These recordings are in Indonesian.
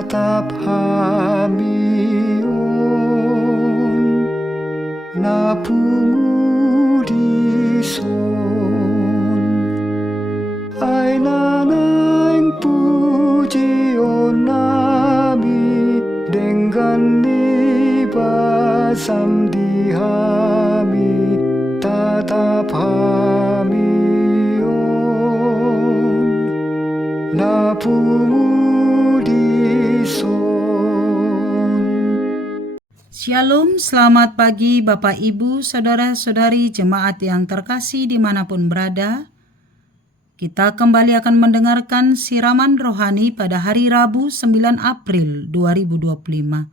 tatap hamion napungudison ay nanang pujion nami dengan nibasam di hami tatap hamion napungudison. Shalom, selamat pagi Bapak Ibu, Saudara-saudari jemaat yang terkasih dimanapun berada. Kita kembali akan mendengarkan siraman rohani pada hari Rabu 9 April 2025.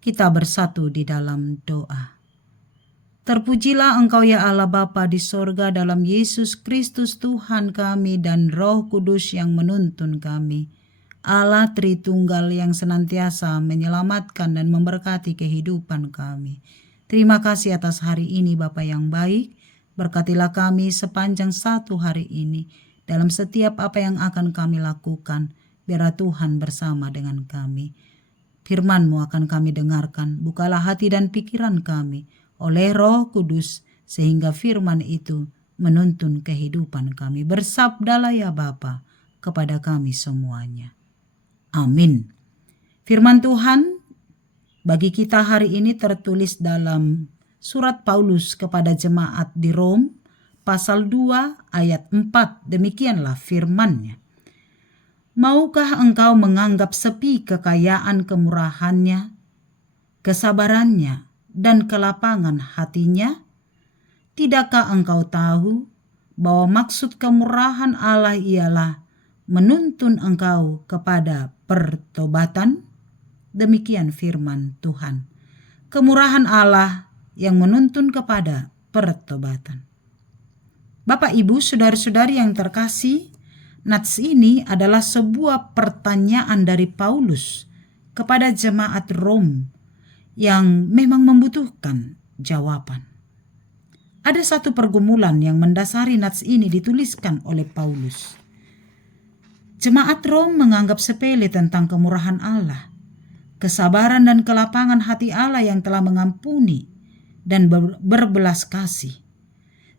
Kita bersatu di dalam doa. Terpujilah Engkau ya Allah Bapa di sorga dalam Yesus Kristus Tuhan kami dan Roh Kudus yang menuntun kami. Allah Tritunggal yang senantiasa menyelamatkan dan memberkati kehidupan kami. Terima kasih atas hari ini Bapa yang baik. Berkatilah kami sepanjang satu hari ini. Dalam setiap apa yang akan kami lakukan, biarlah Tuhan bersama dengan kami. Firman-Mu akan kami dengarkan. Bukalah hati dan pikiran kami oleh Roh Kudus, sehingga firman itu menuntun kehidupan kami. Bersabdalah ya Bapa kepada kami semuanya. Amin. Firman Tuhan bagi kita hari ini tertulis dalam surat Paulus kepada jemaat di Rom, pasal 2 ayat 4. Demikianlah firman-Nya. Maukah engkau menganggap sepi kekayaan kemurahannya, kesabarannya, dan kelapangan hatinya? Tidakkah engkau tahu bahwa maksud kemurahan Allah ialah menuntun engkau kepada pertobatan? Demikian firman Tuhan. Kemurahan Allah yang menuntun kepada pertobatan. Bapak, Ibu, saudara-saudari yang terkasih, nats ini adalah sebuah pertanyaan dari Paulus kepada jemaat Rom yang memang membutuhkan jawaban. Ada satu pergumulan yang mendasari nats ini dituliskan oleh Paulus. Jemaat Rom menganggap sepele tentang kemurahan Allah, kesabaran dan kelapangan hati Allah yang telah mengampuni dan berbelas kasih.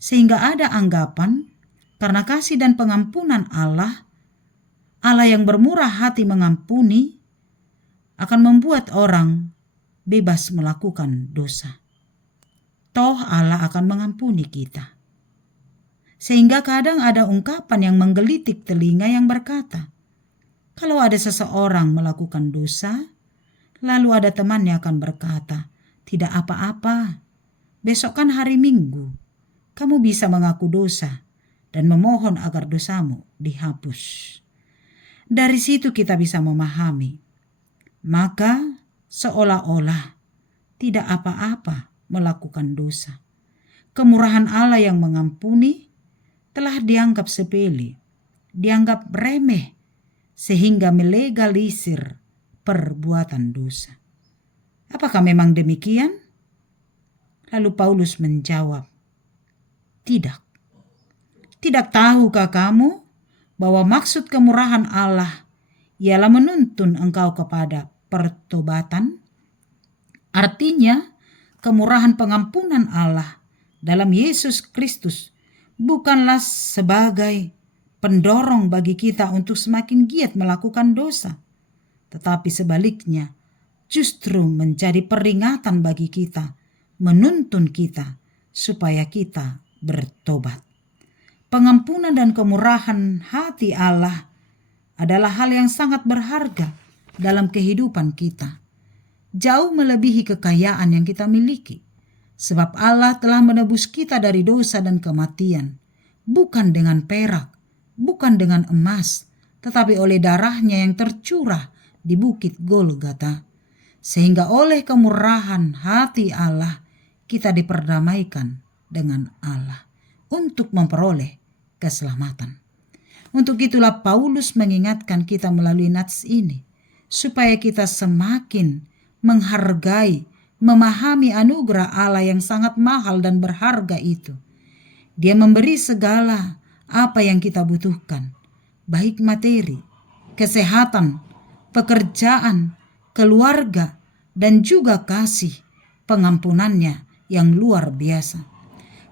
Sehingga ada anggapan karena kasih dan pengampunan Allah, Allah yang bermurah hati mengampuni, akan membuat orang bebas melakukan dosa. Toh Allah akan mengampuni kita. Sehingga kadang ada ungkapan yang menggelitik telinga yang berkata, kalau ada seseorang melakukan dosa, lalu ada temannya akan berkata, tidak apa-apa, besok kan hari Minggu, kamu bisa mengaku dosa dan memohon agar dosamu dihapus. Dari situ kita bisa memahami, maka seolah-olah tidak apa-apa melakukan dosa. Kemurahan Allah yang mengampuni telah dianggap sepele, dianggap remeh, sehingga melegalisir perbuatan dosa. Apakah memang demikian? Lalu Paulus menjawab, tidak. Tidak tahukah kamu bahwa maksud kemurahan Allah ialah menuntun engkau kepada pertobatan? Artinya, kemurahan pengampunan Allah dalam Yesus Kristus bukanlah sebagai pendorong bagi kita untuk semakin giat melakukan dosa, tetapi sebaliknya justru menjadi peringatan bagi kita, menuntun kita supaya kita bertobat. Pengampunan dan kemurahan hati Allah adalah hal yang sangat berharga dalam kehidupan kita, jauh melebihi kekayaan yang kita miliki. Sebab Allah telah menebus kita dari dosa dan kematian, bukan dengan perak, bukan dengan emas, tetapi oleh darahnya yang tercurah di bukit Golgota. Sehingga oleh kemurahan hati Allah, kita diperdamaikan dengan Allah untuk memperoleh keselamatan. Untuk itulah Paulus mengingatkan kita melalui nats ini, supaya kita semakin menghargai, memahami anugerah Allah yang sangat mahal dan berharga itu. Dia memberi segala apa yang kita butuhkan, baik materi, kesehatan, pekerjaan, keluarga, dan juga kasih pengampunannya yang luar biasa.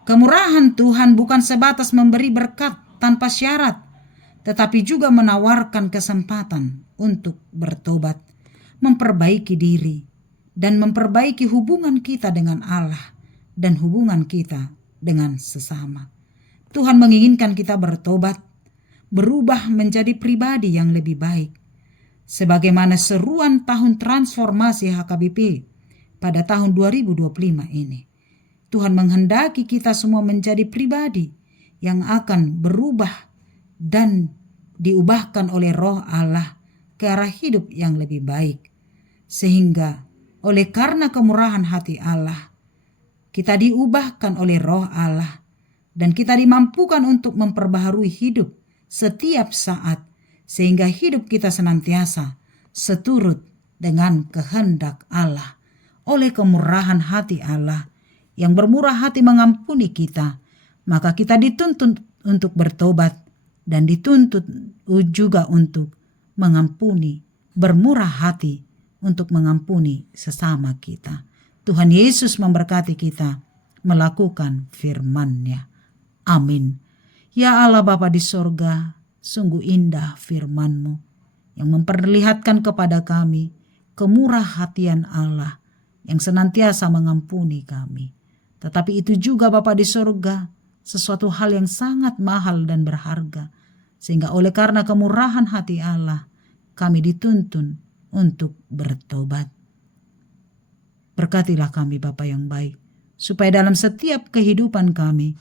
Kemurahan Tuhan bukan sebatas memberi berkat tanpa syarat, tetapi juga menawarkan kesempatan untuk bertobat, memperbaiki diri, dan memperbaiki hubungan kita dengan Allah dan hubungan kita dengan sesama. Tuhan menginginkan kita bertobat, berubah menjadi pribadi yang lebih baik. Sebagaimana seruan tahun transformasi HKBP pada tahun 2025 ini. Tuhan menghendaki kita semua menjadi pribadi yang akan berubah dan diubahkan oleh Roh Allah ke arah hidup yang lebih baik. Sehingga oleh karena kemurahan hati Allah, kita diubahkan oleh Roh Allah dan kita dimampukan untuk memperbaharui hidup setiap saat, sehingga hidup kita senantiasa seturut dengan kehendak Allah. Oleh kemurahan hati Allah yang bermurah hati mengampuni kita, maka kita dituntut untuk bertobat dan dituntut juga untuk mengampuni, bermurah hati untuk mengampuni sesama kita. Tuhan Yesus memberkati kita melakukan firman-Nya. Amin. Ya Allah Bapa di sorga, sungguh indah firman-Mu yang memperlihatkan kepada kami kemurahhatian Allah yang senantiasa mengampuni kami. Tetapi itu juga Bapa di sorga, sesuatu hal yang sangat mahal dan berharga. Sehingga oleh karena kemurahan hati Allah, kami dituntun untuk bertobat. Berkatilah kami Bapa yang baik, supaya dalam setiap kehidupan kami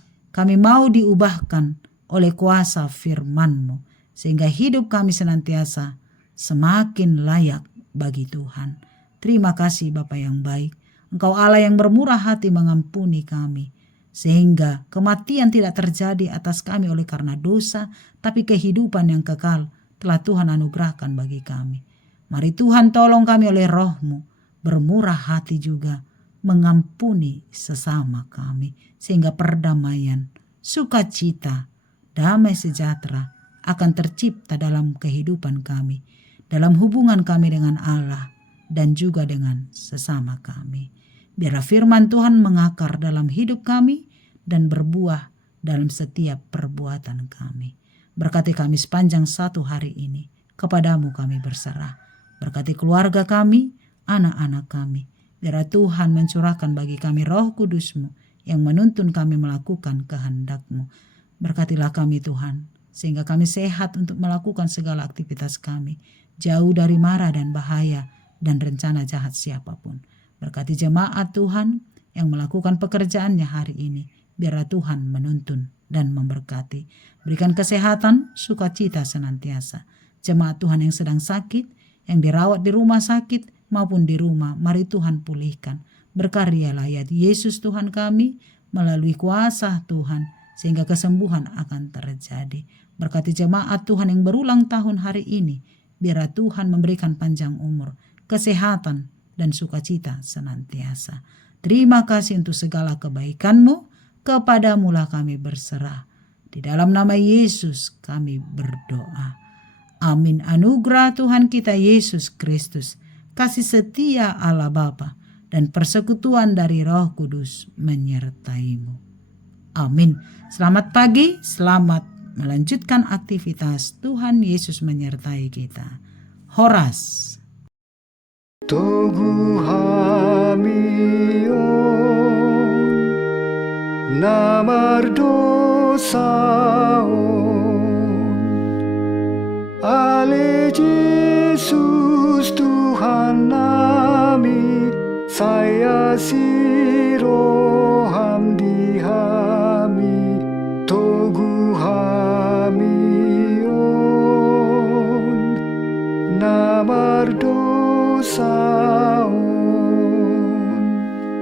mau diubahkan oleh kuasa firman-Mu, sehingga hidup kami senantiasa semakin layak bagi Tuhan. Terima kasih Bapa yang baik, Engkau Allah yang bermurah hati mengampuni kami, sehingga kematian tidak terjadi atas kami oleh karena dosa, tapi kehidupan yang kekal telah Tuhan anugerahkan bagi kami. Mari Tuhan tolong kami oleh Roh-Mu, bermurah hati juga mengampuni sesama kami, sehingga perdamaian, sukacita, damai sejahtera akan tercipta dalam kehidupan kami, dalam hubungan kami dengan Allah dan juga dengan sesama kami. Biarlah firman Tuhan mengakar dalam hidup kami dan berbuah dalam setiap perbuatan kami. Berkati kami sepanjang satu hari ini, kepadamu kami berserah. Berkati keluarga kami, anak-anak kami. Biarlah Tuhan mencurahkan bagi kami Roh Kudus-Mu yang menuntun kami melakukan kehendak-Mu. Berkatilah kami Tuhan, sehingga kami sehat untuk melakukan segala aktivitas kami, jauh dari mara dan bahaya dan rencana jahat siapapun. Berkati jemaat Tuhan yang melakukan pekerjaannya hari ini. Biarlah Tuhan menuntun dan memberkati. Berikan kesehatan, sukacita senantiasa. Jemaat Tuhan yang sedang sakit, yang dirawat di rumah sakit maupun di rumah, mari Tuhan pulihkan. Berkaryalah ya Yesus Tuhan kami melalui kuasa Tuhan, sehingga kesembuhan akan terjadi. Berkati jemaat Tuhan yang berulang tahun hari ini. Biarlah Tuhan memberikan panjang umur, kesehatan, dan sukacita senantiasa. Terima kasih untuk segala kebaikan-Mu. Kepadamulah kami berserah. Di dalam nama Yesus kami berdoa. Amin. Anugerah Tuhan kita Yesus Kristus, kasih setia Allah Bapa, dan persekutuan dari Roh Kudus menyertai-Mu. Amin. Selamat pagi, selamat melanjutkan aktivitas. Tuhan Yesus menyertai kita. Horas. Tuguhamion namardosaon Ale Yesus Tuhan nami saya